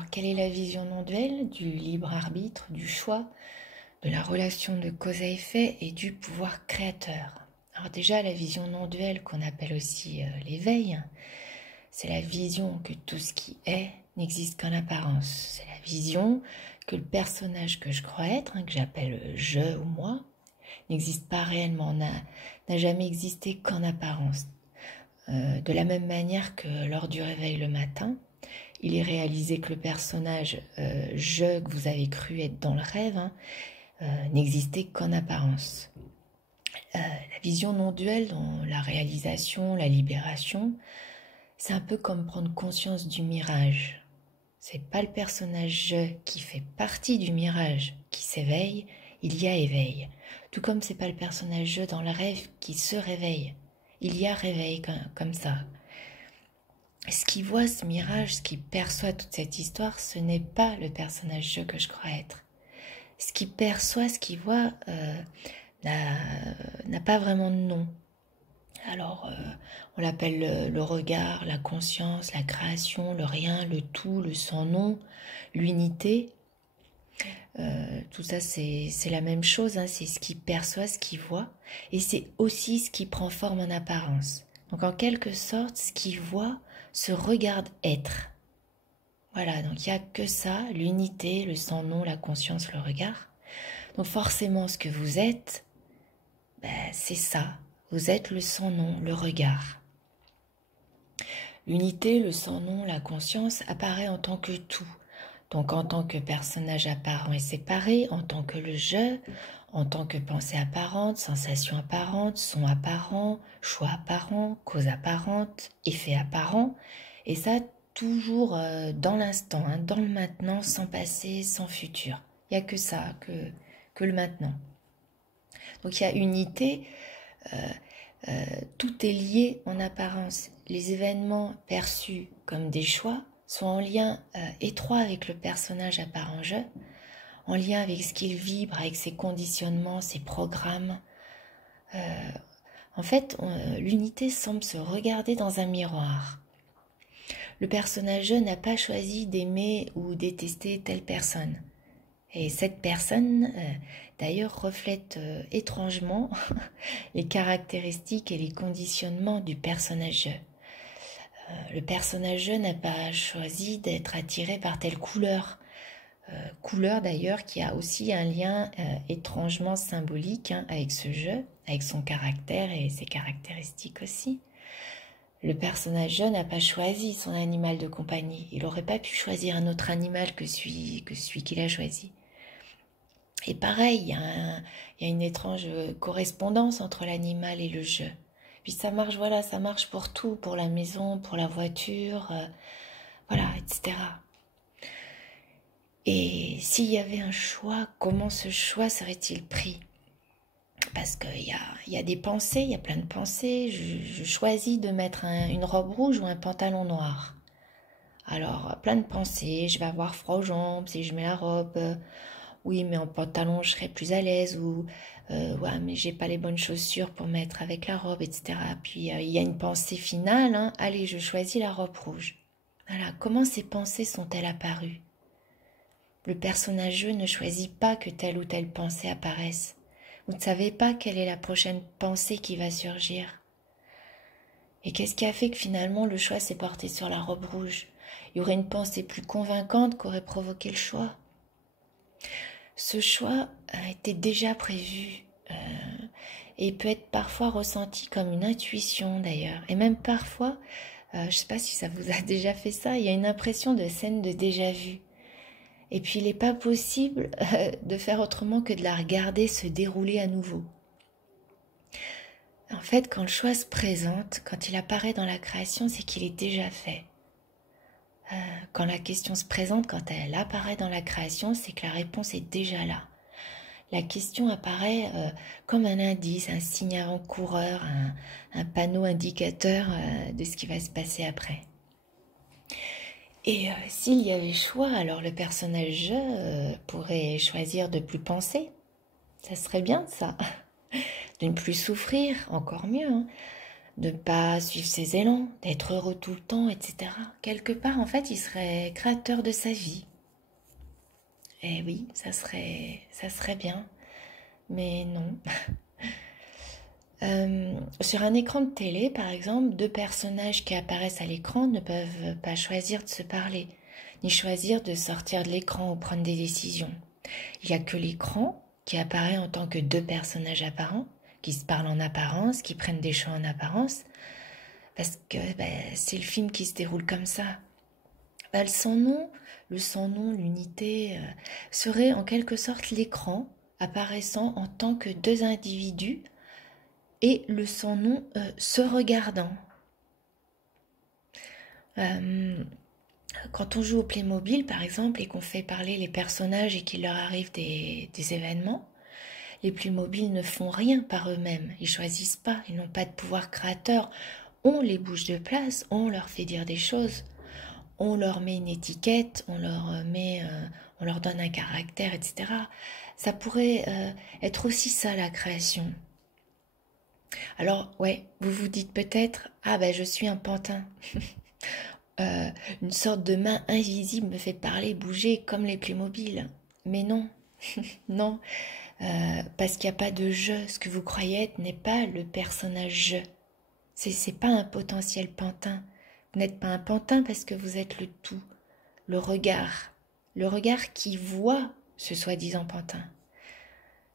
Alors, quelle est la vision non duelle du libre arbitre, du choix, de la relation de cause à effet et du pouvoir créateur? Alors déjà, la vision non duelle, qu'on appelle aussi l'éveil, c'est la vision que tout ce qui est n'existe qu'en apparence. C'est la vision que le personnage que je crois être, que j'appelle je ou moi, n'existe pas réellement, n'a jamais existé qu'en apparence. De la même manière que lors du réveil le matin, il est réalisé que le personnage je que vous avez cru être dans le rêve n'existait qu'en apparence. La vision non duelle dans la réalisation, la libération, c'est un peu comme prendre conscience du mirage. C'est pas le personnage je qui fait partie du mirage qui s'éveille, il y a éveil. Tout comme c'est pas le personnage je dans le rêve qui se réveille, il y a réveil comme ça. Ce qui voit ce mirage, ce qui perçoit toute cette histoire, ce n'est pas le personnage je que je crois être. Ce qui perçoit, ce qui voit, n'a pas vraiment de nom. Alors, on l'appelle le regard, la conscience, la création, le rien, le tout, le sans-nom, l'unité. Tout ça, c'est la même chose, c'est ce qui perçoit, ce qui voit, et c'est aussi ce qui prend forme en apparence. Donc, en quelque sorte, ce qui voit se regarde être. Voilà, donc il n'y a que ça, l'unité, le sans-nom, la conscience, le regard. Donc forcément, ce que vous êtes, c'est ça. Vous êtes le sans-nom, le regard. L'unité, le sans-nom, la conscience apparaît en tant que tout. Donc en tant que personnage apparent et séparé, en tant que le je, en tant que pensée apparente, sensation apparente, son apparent, choix apparent, cause apparente, effet apparent. Et ça, toujours dans l'instant, dans le maintenant, sans passé, sans futur. Il n'y a que ça, que le maintenant. Donc il y a unité, tout est lié en apparence. Les événements perçus comme des choix sont en lien étroit avec le personnage apparent je, en lien avec ce qu'il vibre, avec ses conditionnements, ses programmes. En fait, l'unité semble se regarder dans un miroir. Le personnage je n'a pas choisi d'aimer ou détester telle personne. Et cette personne, d'ailleurs, reflète étrangement les caractéristiques et les conditionnements du personnage je. Le personnage je n'a pas choisi d'être attiré par telle couleur. Couleur d'ailleurs qui a aussi un lien étrangement symbolique avec ce je, avec son caractère et ses caractéristiques aussi. Le personnage je n'a pas choisi son animal de compagnie. Il n'aurait pas pu choisir un autre animal que celui qu'il a choisi. Et pareil, il y a une étrange correspondance entre l'animal et le je. Puis ça marche, voilà, ça marche pour tout, pour la maison, pour la voiture, voilà, etc. Et s'il y avait un choix, comment ce choix serait-il pris? Parce qu'il y a des pensées, il y a plein de pensées. Je choisis de mettre une robe rouge ou un pantalon noir. Alors, plein de pensées, je vais avoir froid aux jambes si je mets la robe. Oui, mais en pantalon, je serai plus à l'aise. Ou, ouais, mais j'ai pas les bonnes chaussures pour mettre avec la robe, etc. Puis, il y a une pensée finale. Allez, je choisis la robe rouge. Voilà, comment ces pensées sont-elles apparues? Le personnage je ne choisit pas que telle ou telle pensée apparaisse. Vous ne savez pas quelle est la prochaine pensée qui va surgir. Et qu'est-ce qui a fait que finalement le choix s'est porté sur la robe rouge? Il y aurait une pensée plus convaincante qui aurait provoqué le choix. Ce choix a été déjà prévu et peut être parfois ressenti comme une intuition d'ailleurs. Et même parfois, je ne sais pas si ça vous a déjà fait ça, il y a une impression de scène de déjà-vu. Et puis il n'est pas possible de faire autrement que de la regarder se dérouler à nouveau. En fait, quand le choix se présente, quand il apparaît dans la création, c'est qu'il est déjà fait. Quand la question se présente, quand elle apparaît dans la création, c'est que la réponse est déjà là. La question apparaît comme un indice, un signe avant-coureur, un panneau indicateur de ce qui va se passer après. Et s'il y avait choix, alors le personnage je pourrait choisir de ne plus penser. Ça serait bien ça. De ne plus souffrir, encore mieux. de ne pas suivre ses élans, d'être heureux tout le temps, etc. Quelque part, en fait, il serait créateur de sa vie. Eh oui, ça serait bien, mais non. Sur un écran de télé, par exemple, deux personnages qui apparaissent à l'écran ne peuvent pas choisir de se parler, ni choisir de sortir de l'écran ou prendre des décisions. Il n'y a que l'écran qui apparaît en tant que deux personnages apparents, qui se parlent en apparence, qui prennent des choix en apparence, parce que c'est le film qui se déroule comme ça. Le sans-nom, l'unité, serait en quelque sorte l'écran apparaissant en tant que deux individus et le sans-nom se regardant. Quand on joue au Playmobil, par exemple, et qu'on fait parler les personnages et qu'il leur arrive des événements, les Playmobil ne font rien par eux-mêmes. Ils choisissent pas, ils n'ont pas de pouvoir créateur. On les bouge de place, on leur fait dire des choses, on leur met une étiquette, on leur donne un caractère, etc. Ça pourrait être aussi ça la création. Alors, ouais, vous vous dites peut-être, ah ben je suis un pantin. Une sorte de main invisible me fait parler, bouger comme les Playmobil. Mais non, non, parce qu'il n'y a pas de je. Ce que vous croyez être n'est pas le personnage je. C'est pas un potentiel pantin. Vous n'êtes pas un pantin parce que vous êtes le tout, le regard qui voit ce soi-disant pantin.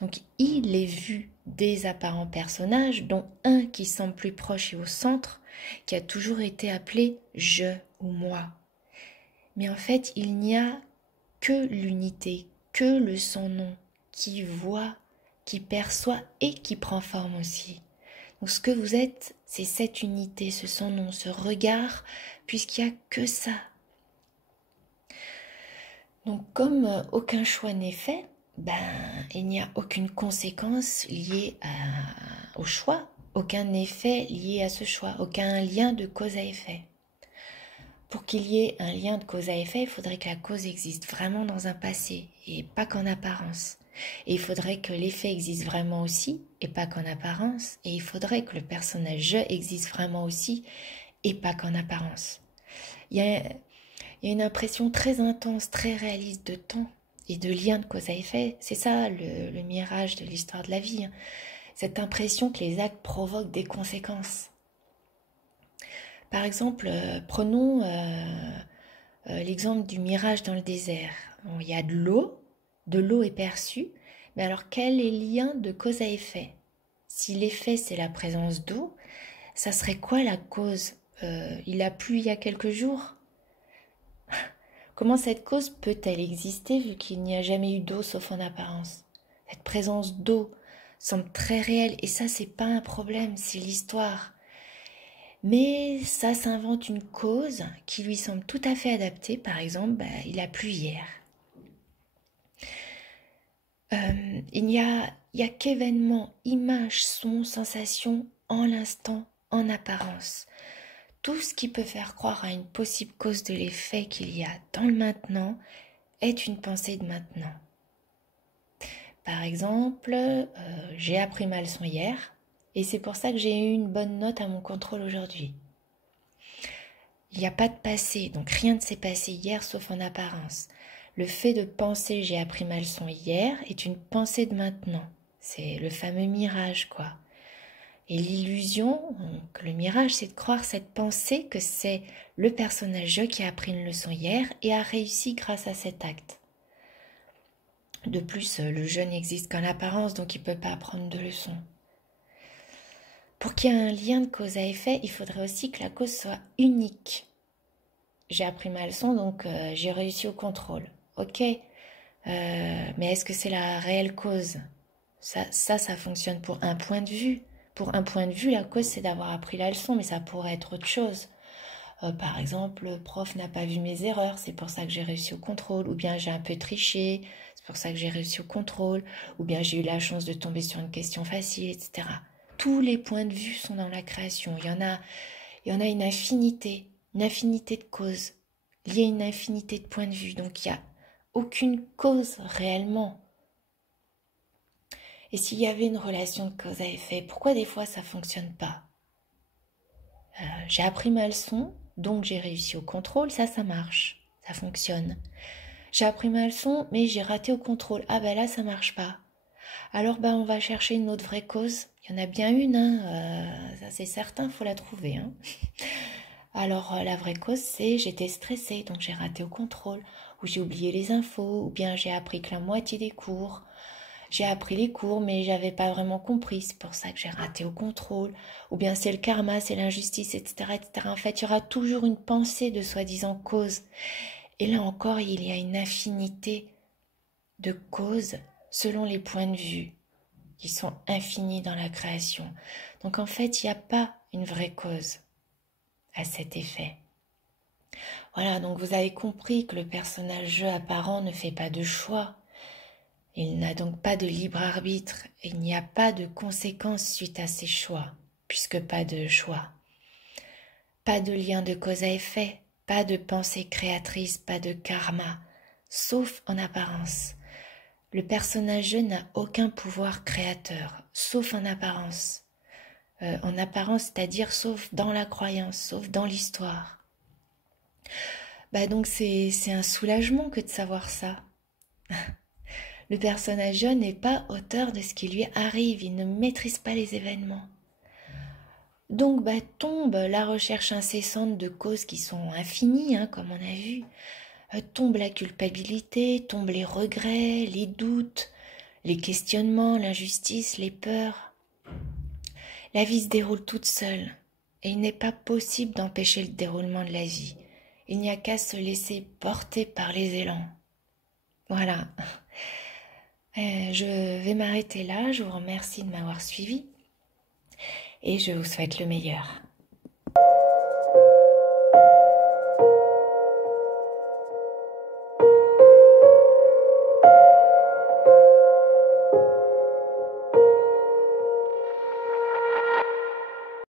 Donc il est vu des apparents personnages, dont un qui semble plus proche et au centre, qui a toujours été appelé je ou moi. Mais en fait, il n'y a que l'unité, que le son-nom, qui voit, qui perçoit et qui prend forme aussi. Donc ce que vous êtes, c'est cette unité, ce son-nom, ce regard, puisqu'il n'y a que ça. Donc comme aucun choix n'est fait, il n'y a aucune conséquence liée au choix, aucun effet lié à ce choix, aucun lien de cause à effet. Pour qu'il y ait un lien de cause à effet, il faudrait que la cause existe vraiment dans un passé et pas qu'en apparence. Et il faudrait que l'effet existe vraiment aussi et pas qu'en apparence. Et il faudrait que le personnage je existe vraiment aussi et pas qu'en apparence. Il y a une impression très intense, très réaliste de temps et de lien de cause à effet. C'est ça le mirage de l'histoire de la vie. Cette impression que les actes provoquent des conséquences. Par exemple, prenons l'exemple du mirage dans le désert. Bon, il y a de l'eau est perçue, mais alors quel est le lien de cause à effet? Si l'effet c'est la présence d'eau, ça serait quoi la cause? Il a plu il y a quelques jours? Comment cette cause peut-elle exister vu qu'il n'y a jamais eu d'eau sauf en apparence? Cette présence d'eau semble très réelle et ça c'est pas un problème, c'est l'histoire. Mais ça s'invente une cause qui lui semble tout à fait adaptée. Par exemple, il a plu hier. Il n'y a qu'événements, images, sons, sensations en l'instant, en apparence. Tout ce qui peut faire croire à une possible cause de l'effet qu'il y a dans le maintenant est une pensée de maintenant. Par exemple, j'ai appris ma leçon hier et c'est pour ça que j'ai eu une bonne note à mon contrôle aujourd'hui. Il n'y a pas de passé, donc rien ne s'est passé hier sauf en apparence. Le fait de penser j'ai appris ma leçon hier est une pensée de maintenant. C'est le fameux mirage, quoi. Et l'illusion, donc le mirage, c'est de croire cette pensée que c'est le personnage je qui a appris une leçon hier et a réussi grâce à cet acte. De plus, le je n'existe qu'en apparence, donc il ne peut pas apprendre de leçons. Pour qu'il y ait un lien de cause à effet, il faudrait aussi que la cause soit unique. J'ai appris ma leçon, donc j'ai réussi au contrôle. Ok, mais est-ce que c'est la réelle cause? Ça fonctionne pour un point de vue. Pour un point de vue, la cause, c'est d'avoir appris la leçon, mais ça pourrait être autre chose. Par exemple, le prof n'a pas vu mes erreurs, c'est pour ça que j'ai réussi au contrôle. Ou bien j'ai un peu triché, c'est pour ça que j'ai réussi au contrôle. Ou bien j'ai eu la chance de tomber sur une question facile, etc. Tous les points de vue sont dans la création. Il y en a une infinité de causes, liées à une infinité de points de vue. Donc il n'y a aucune cause réellement. Et s'il y avait une relation de cause à effet, pourquoi des fois ça ne fonctionne pas? J'ai appris ma leçon, donc j'ai réussi au contrôle, ça marche, ça fonctionne. J'ai appris ma leçon, mais j'ai raté au contrôle. Ah ben là, ça marche pas. Alors ben on va chercher une autre vraie cause. Il y en a bien une, hein, ça c'est certain, faut la trouver. Hein. Alors la vraie cause c'est j'étais stressée, donc j'ai raté au contrôle, ou j'ai oublié les infos, ou bien j'ai appris que la moitié des cours. J'ai appris les cours, mais j'avais pas vraiment compris, c'est pour ça que j'ai raté au contrôle. Ou bien c'est le karma, c'est l'injustice, etc., etc. En fait, il y aura toujours une pensée de soi-disant cause. Et là encore, il y a une infinité de causes selon les points de vue qui sont infinis dans la création. Donc en fait, il n'y a pas une vraie cause à cet effet. Voilà, donc vous avez compris que le personnage jeu apparent ne fait pas de choix. Il n'a donc pas de libre arbitre et il n'y a pas de conséquences suite à ses choix, puisque pas de choix. Pas de lien de cause à effet, pas de pensée créatrice, pas de karma, sauf en apparence. Le personnage jeu n'a aucun pouvoir créateur, sauf en apparence. En apparence, c'est-à-dire sauf dans la croyance, sauf dans l'histoire. Donc c'est un soulagement que de savoir ça. Le personnage jeune n'est pas auteur de ce qui lui arrive, il ne maîtrise pas les événements. Donc tombe la recherche incessante de causes qui sont infinies, hein, comme on a vu. Tombe la culpabilité, tombe les regrets, les doutes, les questionnements, l'injustice, les peurs. La vie se déroule toute seule et il n'est pas possible d'empêcher le déroulement de la vie. Il n'y a qu'à se laisser porter par les élans. Voilà. Je vais m'arrêter là, je vous remercie de m'avoir suivi et je vous souhaite le meilleur.